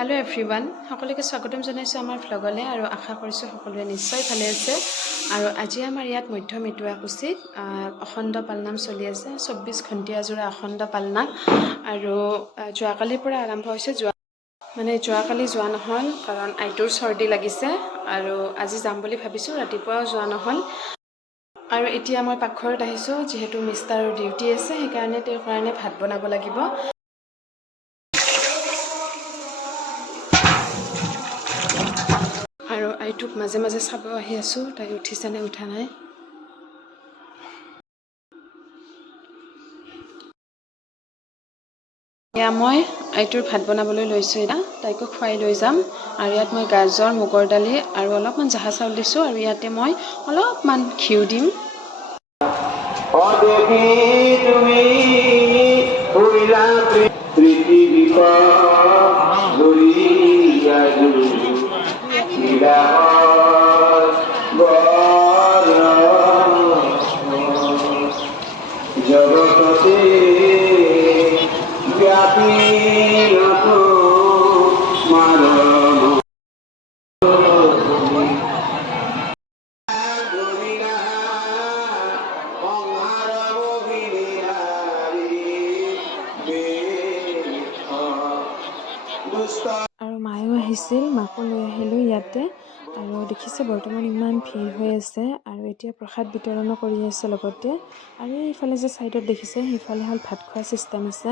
hello everyone সকলোকে স্বাগতম জনাইছো আমাৰ ভ্লগলে আৰু আশা কৰিছো সকলোৱে নিশ্চয় ভালে আছে আৰু আজি আমাৰ ইয়াত মধ্য মেটুৱাকুছিত অখণ্ড পালনাম চলি আছে 24 ঘণ্টিয়া জোৰা অখণ্ড পালনাম আৰু যোৱাকালিৰ পৰা আৰম্ভ হৈছে যোৱাকালি যোৱা নহল কাৰণ আইটোৰ চৰ্দি লাগিছে আৰু আজি যাম বুলি ভাবিছো ৰাতিপুৱাও যোৱা নহল আৰু এতিয়া মই পাকঘৰত আহিছো যেহেতু মিষ্টাৰৰ ডিউটি আছে সেইকাৰণে তেওঁৰ কাৰণে ভাত বনাব লাগিব আৰু আইটোক মাজে মাজে চাব আহি আছো তাই উঠিছে নে উঠা নাই এয়া মই আইটোৰ ভাত বনাবলৈ লৈছো এটা তাইকো খুৱাই লৈ যাম আৰু ইয়াত মই গাজৰ মুগৰ দালি আৰু অলপমান জাহা চাউল দিছো আৰু ইয়াতে মই অলপমান ঘিউ দিম আৰু মায়ো আহিছিল মাকো লৈ আহিলো ইয়াতে আৰু দেখিছে বৰ্তমান ইমান ভিৰ হৈ আছে আৰু এতিয়া প্ৰসাদ বিতৰণো কৰি আছে লগতে আৰু এইফালে যে সাইডত দেখিছে সেইফালে হল ভাত খোৱা সিস্টেম আছে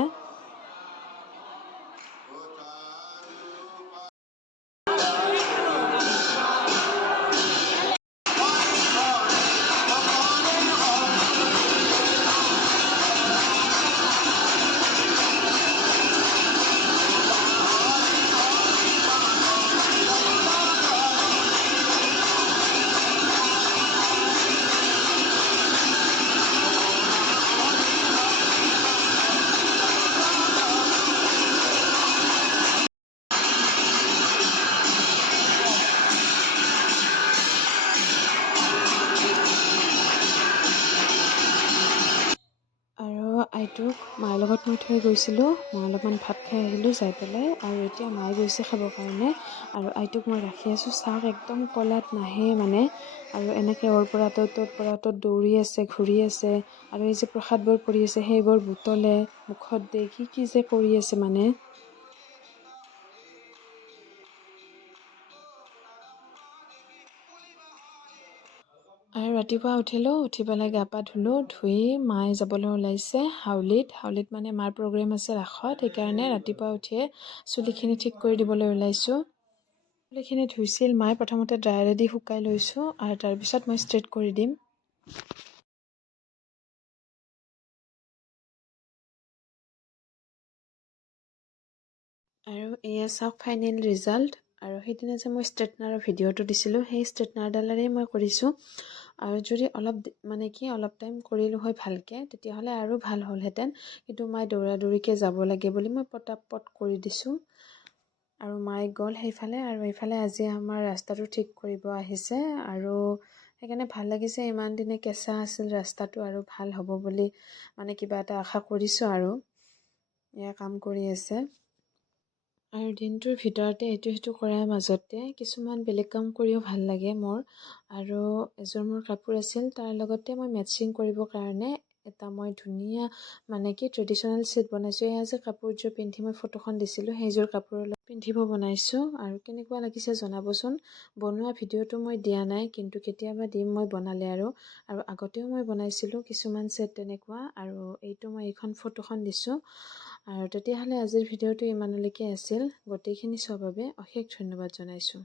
আইটোক মাৰ লগত মই থৈ গৈছিলোঁ মই অলপমান ভাত খাই আহিলোঁ যাই পেলাই আৰু এতিয়া মায়ে গৈছে খাবৰ কাৰণে আৰু আইটোক মই ৰাখি আছোঁ চাওক একদম কলাত নাহে মানে আৰু এনেকৈ ওৰ পৰা ত'ত দৌৰি আছে ঘূৰি আছে আৰু এই যে প্ৰসাদবোৰ পৰি আছে সেইবোৰ বুটলে মুখত দে কি যে কৰি আছে মানে আৰু ৰাতিপুৱা উঠি পেলাই গা পা ধুই মায়ে যাবলৈ ওলাইছে হাউলিত মানে মাৰ প্ৰগ্ৰেম আছে ৰাসত সেইকাৰণে ৰাতিপুৱা উঠিয়ে চুলিখিনি ঠিক কৰি দিবলৈ ওলাইছোঁ চুলিখিনি ধুইছিল মায়ে প্ৰথমতে ড্ৰায়াৰেদি শুকাই লৈছোঁ আৰু তাৰপিছত মই ষ্ট্ৰেইট কৰি দিম আৰু এয়া চাওক ফাইনেল ৰিজাল্ট আৰু সেইদিনা যে মই ষ্ট্ৰেটনাৰৰ ভিডিঅ'টো দিছিলোঁ সেই ষ্ট্ৰেটনাৰডালেৰেই মই কৰিছোঁ আৰু যদি অলপ টাইম কৰিলোঁ হয় ভালকৈ তেতিয়াহ'লে আৰু ভাল হ'লহেঁতেন কিন্তু মায়ে দৌৰাদৌৰিকৈ যাব লাগে বুলি মই পটাপট কৰি দিছোঁ আৰু মায়ে গ'ল সেইফালে আৰু এইফালে আজি আমাৰ ৰাস্তাটো ঠিক কৰিব আহিছে আৰু সেইকাৰণে ভাল লাগিছে ইমান দিনে কেঁচা আছিল ৰাস্তাটো আৰু ভাল হ'ব বুলি কিবা এটা আশা কৰিছোঁ আৰু এয়া কাম কৰি আছে আৰু দিনটোৰ ভিতৰতে এইটো সিটো কৰাৰ মাজতে কিছুমান বেলেগ কাম কৰিও ভাল লাগে মোৰ আৰু এযোৰ মোৰ কাপোৰ আছিল তাৰ লগতে মই মেটচিং কৰিবৰ কাৰণে এটা মই ধুনীয়া ট্ৰেডিশ্যনেল ছেট বনাইছোঁ এয়া যে কাপোৰযোৰ পিন্ধি মই ফটোখন দিছিলোঁ সেইযোৰ কাপোৰৰ লগত পিন্ধিব বনাইছোঁ আৰু কেনেকুৱা লাগিছে জনাবচোন বনোৱা ভিডিঅ'টো মই দিয়া নাই কিন্তু কেতিয়াবা দিম মই বনালে আৰু আগতেও মই বনাইছিলোঁ কিছুমান ছেট তেনেকুৱা আৰু এইটো মই এইখন ফটোখন দিছোঁ আৰু তেতিয়াহ'লে আজিৰ ভিডিঅ'টো ইমানলৈকে আছিল গোটেইখিনি চোৱাৰ বাবে অশেষ ধন্যবাদ জনাইছোঁ